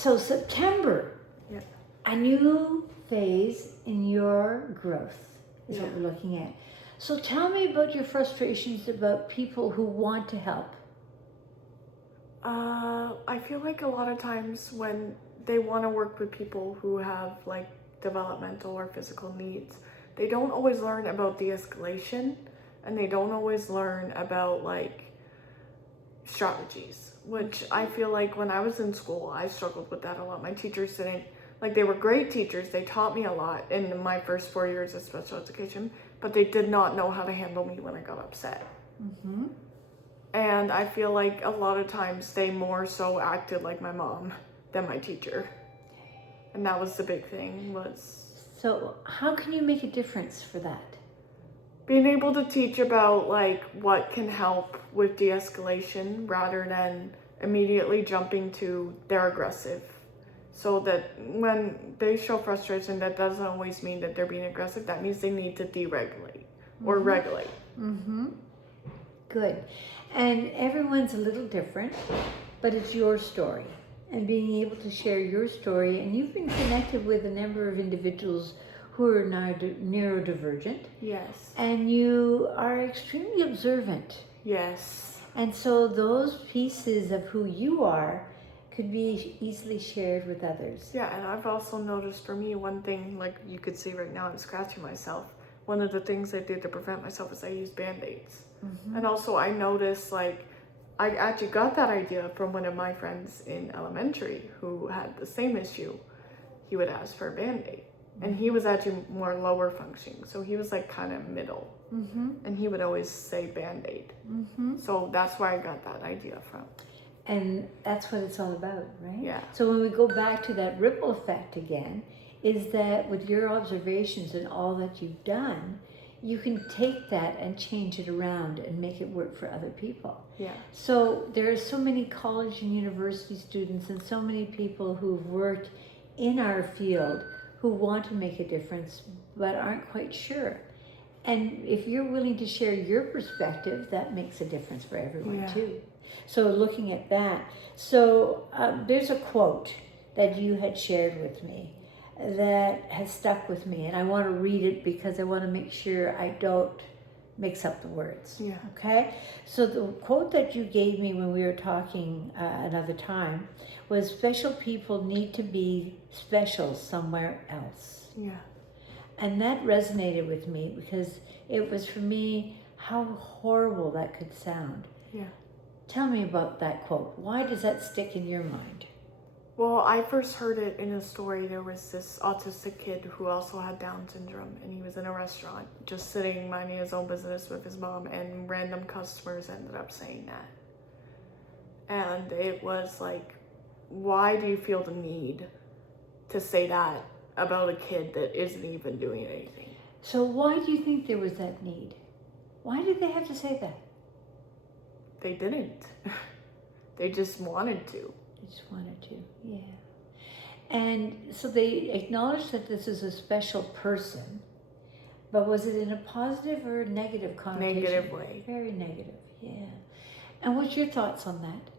So September, Yeah. a new phase in your growth is what Yeah. we're looking at. So tell me about your frustrations about people who want to help. I feel like a lot of times when they want to work with people who have like developmental or physical needs, they don't always learn about de-escalation, and they don't always learn about like strategies, which I feel like when I was in school, I struggled with that a lot. My teachers didn't, like, they were great teachers. They taught me a lot in my first 4 years of special education, but they did not know how to handle me when I got upset. Mm-hmm. And I feel like a lot of times they more so acted like my mom than my teacher. And that was the big thing, was So how can you make a difference for that? being able to teach about like what can help with de-escalation rather than immediately jumping to they're aggressive. So that when they show frustration, that doesn't always mean that they're being aggressive. That means they need to deregulate or regulate. Mm-hmm. Good. And everyone's a little different, but it's your story. And being able to share your story, and you've been connected with a number of individuals who are neurodivergent, Yes. and you are extremely observant. Yes. And so those pieces of who you are could be easily shared with others. Yeah, and I've also noticed for me one thing, like you could see right now, I'm scratching myself. One of the things I did to prevent myself is I used Band-Aids. Mm-hmm. And also I noticed like I actually got that idea from one of my friends in elementary who had the same issue. He would ask for a Band-Aid. And he was actually more lower functioning, so he was like kind of middle. Mm-hmm. And he would always say Band-Aid. Mm-hmm. So that's where I got that idea from. And that's what it's all about, right? Yeah. So when we go back to that ripple effect again, is that with your observations and all that you've done, you can take that and change it around and make it work for other people. Yeah. So there are so many college and university students and so many people who've worked in our field who want to make a difference but aren't quite sure. And if you're willing to share your perspective, that makes a difference for everyone too. So looking at that, so there's a quote that you had shared with me that has stuck with me, and I want to read it because I want to make sure I don't mix up the words. Yeah. Okay? So the quote that you gave me when we were talking another time was, special people need to be special somewhere else. Yeah. And that resonated with me because it was, for me, how horrible that could sound. Yeah. Tell me about that quote. Why does that stick in your mind? Well, I first heard it in a story. There was this autistic kid who also had Down syndrome, and he was in a restaurant just sitting minding his own business with his mom, and random customers ended up saying that. And it was like, why do you feel the need to say that about a kid that isn't even doing anything? So why do you think there was that need? Why did they have to say that? They didn't. They just wanted to. They just wanted to, yeah. And so they acknowledged that this is a special person, but was it in a positive or negative connotation? Negative way. Very negative, yeah. And what's your thoughts on that?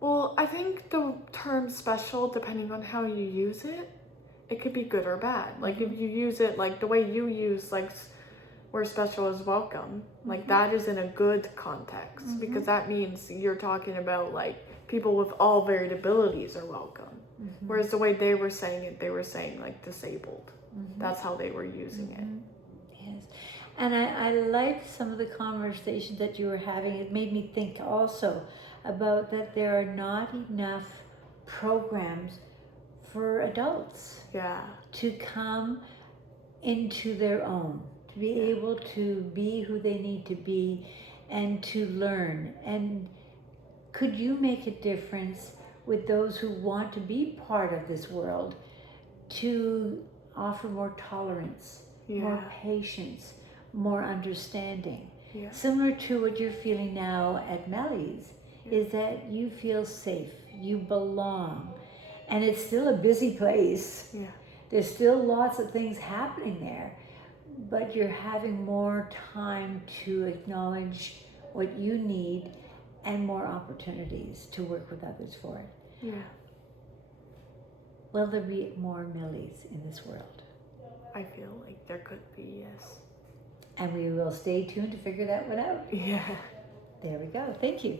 Well, I think the term special, depending on how you use it, it could be good or bad. Like if you use it like the way you use like where special is welcome, like that is in a good context, because that means you're talking about like people with all varied abilities are welcome. Whereas the way they were saying it, they were saying like disabled. That's how they were using it. Yes. And I liked some of the conversations that you were having. It made me think also about that there are not enough programs for adults Yeah. to come into their own, to be able to be who they need to be and to learn. And could you make a difference with those who want to be part of this world to offer more tolerance, more patience, more understanding? Yeah. Similar to what you're feeling now at Melly's, is that you feel safe, you belong, and it's still a busy place. Yeah. There's still lots of things happening there, but you're having more time to acknowledge what you need and more opportunities to work with others for it. Yeah. Will there be more Millies in this world? I feel like there could be, yes. And we will stay tuned to figure that one out. Yeah. There we go. Thank you.